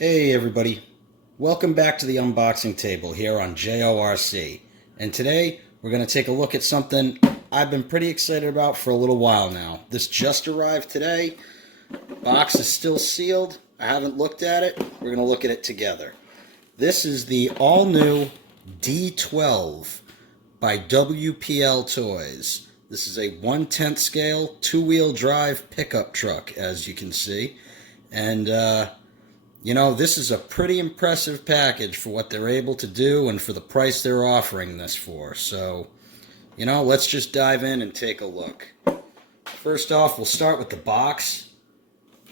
Hey everybody, welcome back to the unboxing table here on JORC. And today we're going to take a look at something I've been pretty excited about for a little while now. This just arrived today. Box is still sealed. I haven't looked at it. We're going to look at it together. This is the all-new D12 by WPL Toys. This is a 1/10 scale, two-wheel drive pickup truck, as you can see. And, you know, this is a pretty impressive package for what they're able to do and for the price they're offering this for. So, you know, let's just dive in and take a look. First off, we'll start with the box.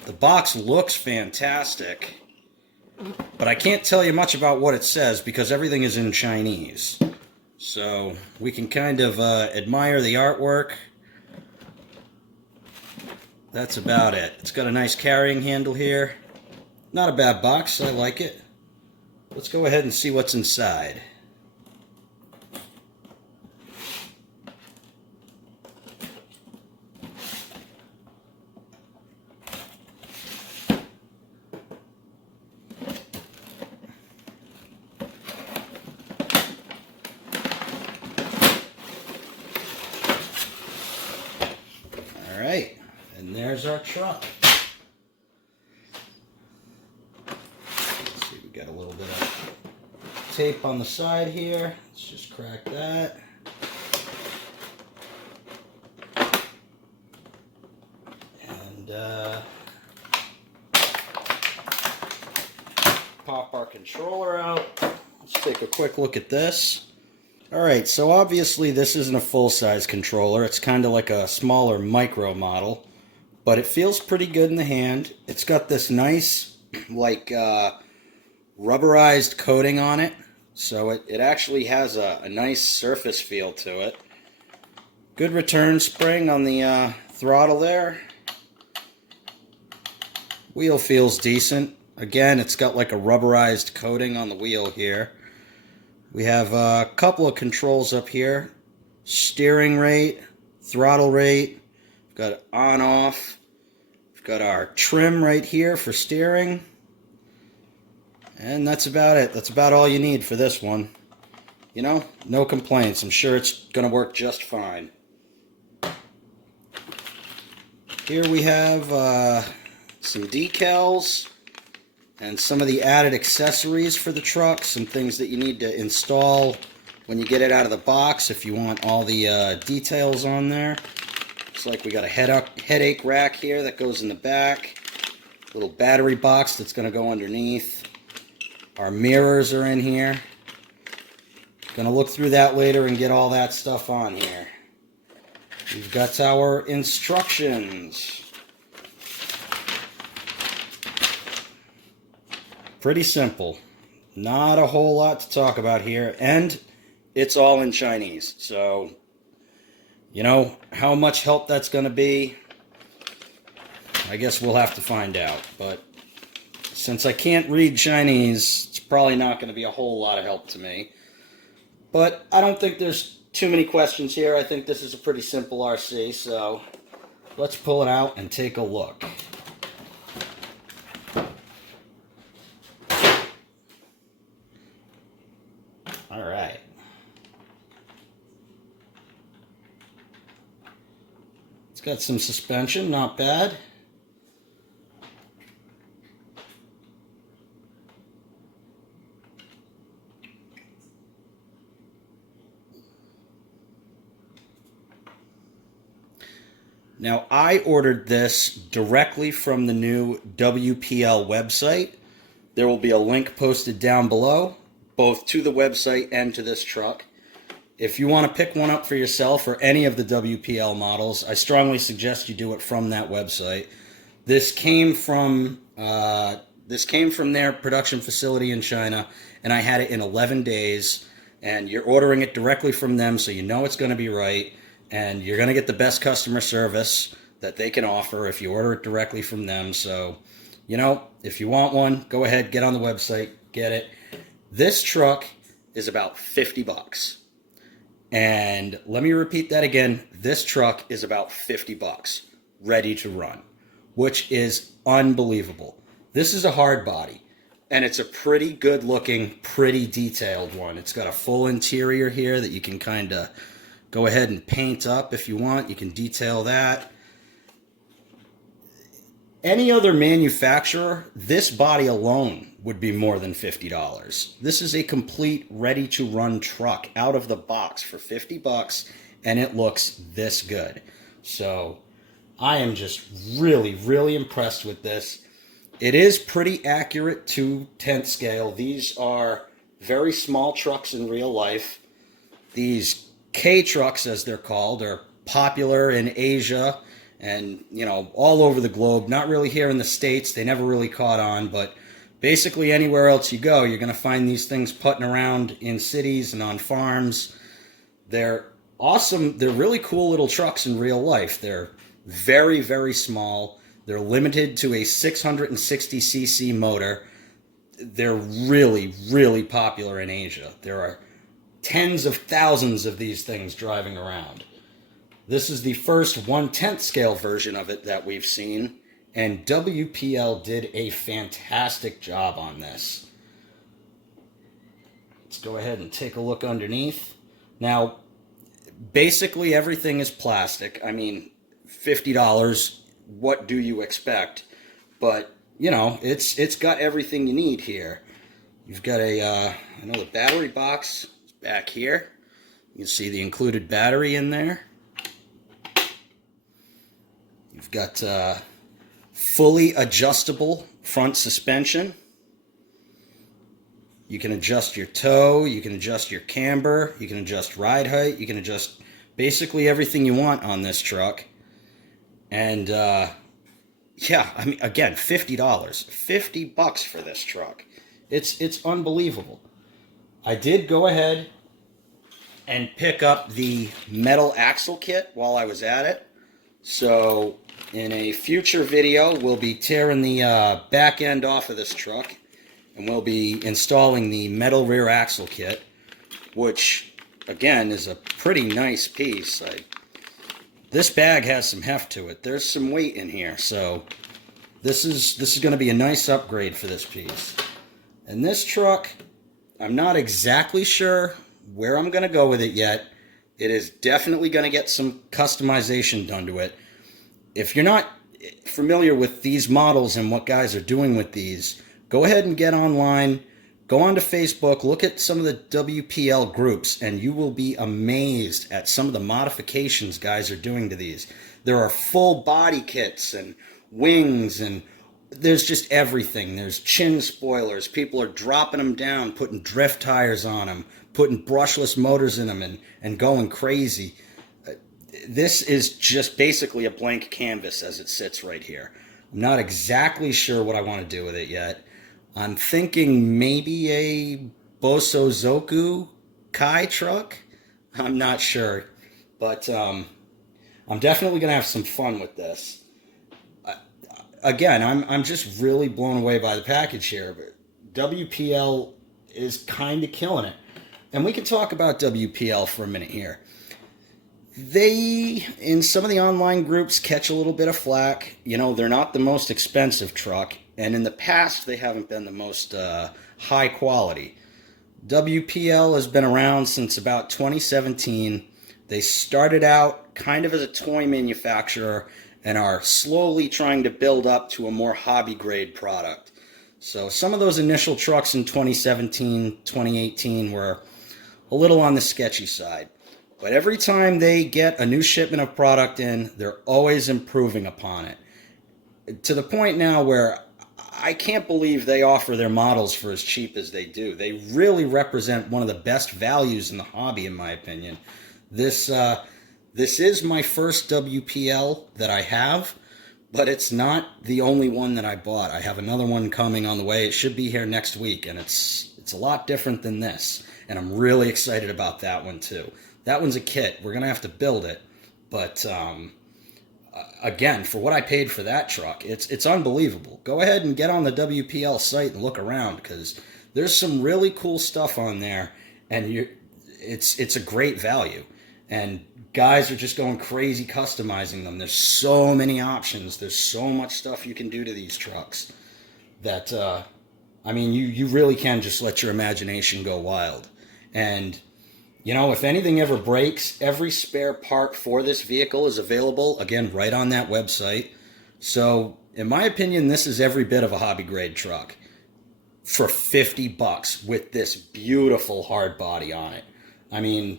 The box looks fantastic, but I can't tell you much about what it says because everything is in Chinese. So we can kind of admire the artwork. That's about it. It's got a nice carrying handle here. Not a bad box, I like it. Let's go ahead and see what's inside. Alright, and there's our truck. Got a little bit of tape on the side here. Let's just crack that. And pop our controller out. Let's take a quick look at this. Alright, so obviously this isn't a full-size controller. It's kind of like a smaller micro model. But it feels pretty good in the hand. It's got this nice, like, rubberized coating on it, so it actually has a nice surface feel to it. Good return spring on the throttle there. Wheel feels decent. Again, it's got like a rubberized coating on the wheel here. We have a couple of controls up here. Steering rate, throttle rate. We've got on off. We've got our trim right here for steering. And that's about it. That's about all you need for this one. You know, no complaints. I'm sure it's going to work just fine. Here we have some decals and some of the added accessories for the truck. Some things that you need to install when you get it out of the box if you want all the details on there. Looks like we got a headache rack here that goes in the back. Little battery box that's going to go underneath. Our mirrors are in here. Gonna look through that later and get all that stuff on here. We've got our instructions. Pretty simple. Not a whole lot to talk about here. And it's all in Chinese. So, you know, how much help that's gonna be, I guess we'll have to find out. But since I can't read Chinese, it's probably not going to be a whole lot of help to me. But I don't think there's too many questions here. I think this is a pretty simple RC, so let's pull it out and take a look. Alright. It's got some suspension, not bad. Now, I ordered this directly from the new WPL website. There will be a link posted down below, both to the website and to this truck. If you want to pick one up for yourself or any of the WPL models, I strongly suggest you do it from that website. This came from their production facility in China, and I had it in 11 days. And you're ordering it directly from them, so you know it's going to be right. And you're going to get the best customer service that they can offer if you order it directly from them. So, you know, if you want one, go ahead, get on the website, get it. This truck is about 50 bucks. And let me repeat that again. This truck is about 50 bucks, ready to run, which is unbelievable. This is a hard body. And it's a pretty good looking, pretty detailed one. It's got a full interior here that you can kind of go ahead and paint up if you want. You can detail that. Any other manufacturer, this body alone would be more than $50. This is a complete ready-to-run truck out of the box for $50, and it looks this good. So I am just really, really impressed with this. It is pretty accurate to 10th scale. These are very small trucks in real life. These K trucks, as they're called, are popular in Asia and, all over the globe. Not really here in the States. They never really caught on, but basically anywhere else you go, you're going to find these things putting around in cities and on farms. They're awesome. They're really cool little trucks in real life. They're very, very small. They're limited to a 660cc motor. They're really, really popular in Asia. There are tens of thousands of these things driving around. This is the first 1/10 scale version of it that we've seen, and WPL did a fantastic job on this. Let's go ahead and take a look underneath. Now, basically everything is plastic. I mean, $50, what do you expect? But, it's got everything you need here. You've got the battery box is back here. You can see the included battery in there. You've got fully adjustable front suspension. You can adjust your toe, you can adjust your camber, you can adjust ride height, you can adjust basically everything you want on this truck. And yeah, I mean, again, $50, $50 for this truck. It's unbelievable. I did go ahead and pick up the metal axle kit while I was at it. So in a future video, we'll be tearing the back end off of this truck, and we'll be installing the metal rear axle kit, which, again, is a pretty nice piece. This bag has some heft to it. There's some weight in here, so this is going to be a nice upgrade for this piece. And this truck, I'm not exactly sure where I'm going to go with it yet. It is definitely going to get some customization done to it. If you're not familiar with these models and what guys are doing with these, go ahead and get online, go onto Facebook, look at some of the WPL groups, and you will be amazed at some of the modifications guys are doing to these. There are full body kits and wings, and there's just everything. There's chin spoilers. People are dropping them down, putting drift tires on them, putting brushless motors in them, and going crazy. This is just basically a blank canvas as it sits right here. I'm not exactly sure what I want to do with it yet. I'm thinking maybe a Bosozoku Kai truck. I'm not sure. But I'm definitely going to have some fun with this. Again, I'm just really blown away by the package here. But WPL is kind of killing it. And we can talk about WPL for a minute here. They, in some of the online groups, catch a little bit of flack. They're not the most expensive truck. And in the past, they haven't been the most high quality. WPL has been around since about 2017. They started out kind of as a toy manufacturer and are slowly trying to build up to a more hobby-grade product. So some of those initial trucks in 2017, 2018 were a little on the sketchy side. But every time they get a new shipment of product in, they're always improving upon it. To the point now where I can't believe they offer their models for as cheap as they do. They really represent one of the best values in the hobby, in my opinion. This is my first WPL that I have, but it's not the only one that I bought. I have another one coming on the way. It should be here next week, and it's a lot different than this. And I'm really excited about that one too. That one's a kit. We're going to have to build it. But again, for what I paid for that truck, it's unbelievable. Go ahead and get on the WPL site and look around, because there's some really cool stuff on there, and it's a great value. And guys are just going crazy customizing them. There's so many options. There's so much stuff you can do to these trucks that I mean, you really can just let your imagination go wild. And, you know, if anything ever breaks, every spare part for this vehicle is available, again, right on that website. So, in my opinion, this is every bit of a hobby grade truck for $50 with this beautiful hard body on it. I mean,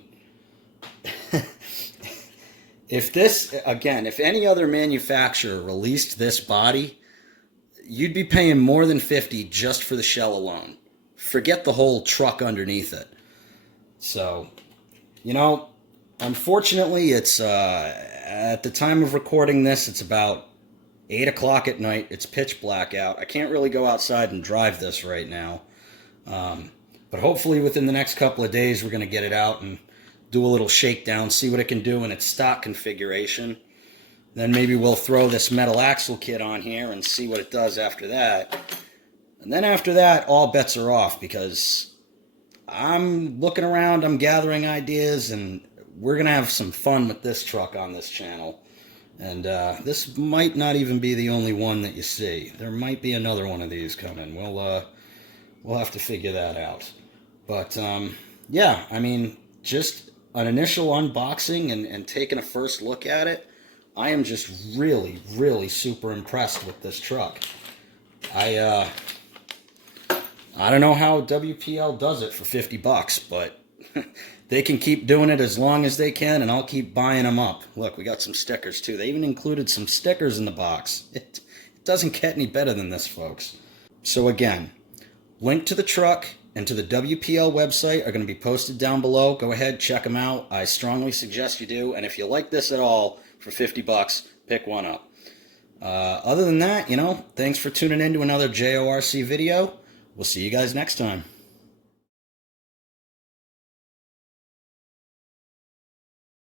if any other manufacturer released this body, you'd be paying more than 50 just for the shell alone. Forget the whole truck underneath it. So, you know, unfortunately, it's at the time of recording this, it's about 8 o'clock at night. It's pitch black out. I can't really go outside and drive this right now. But hopefully within the next couple of days, we're going to get it out and do a little shakedown, see what it can do in its stock configuration. Then maybe we'll throw this metal axle kit on here and see what it does after that. And then after that, all bets are off, because I'm looking around, I'm gathering ideas, and we're going to have some fun with this truck on this channel. And this might not even be the only one that you see. There might be another one of these coming. We'll have to figure that out. But yeah, I mean, just an initial unboxing and taking a first look at it, I am just really, really super impressed with this truck. I don't know how WPL does it for $50, but they can keep doing it as long as they can, and I'll keep buying them up. Look, we got some stickers too. They even included some stickers in the box. It doesn't get any better than this, folks. So again, link to the truck and to the WPL website are going to be posted down below. Go ahead, check them out. I strongly suggest you do. And if you like this at all, for $50, pick one up. Other than that, you know, thanks for tuning in to another JORC video. We'll see you guys next time.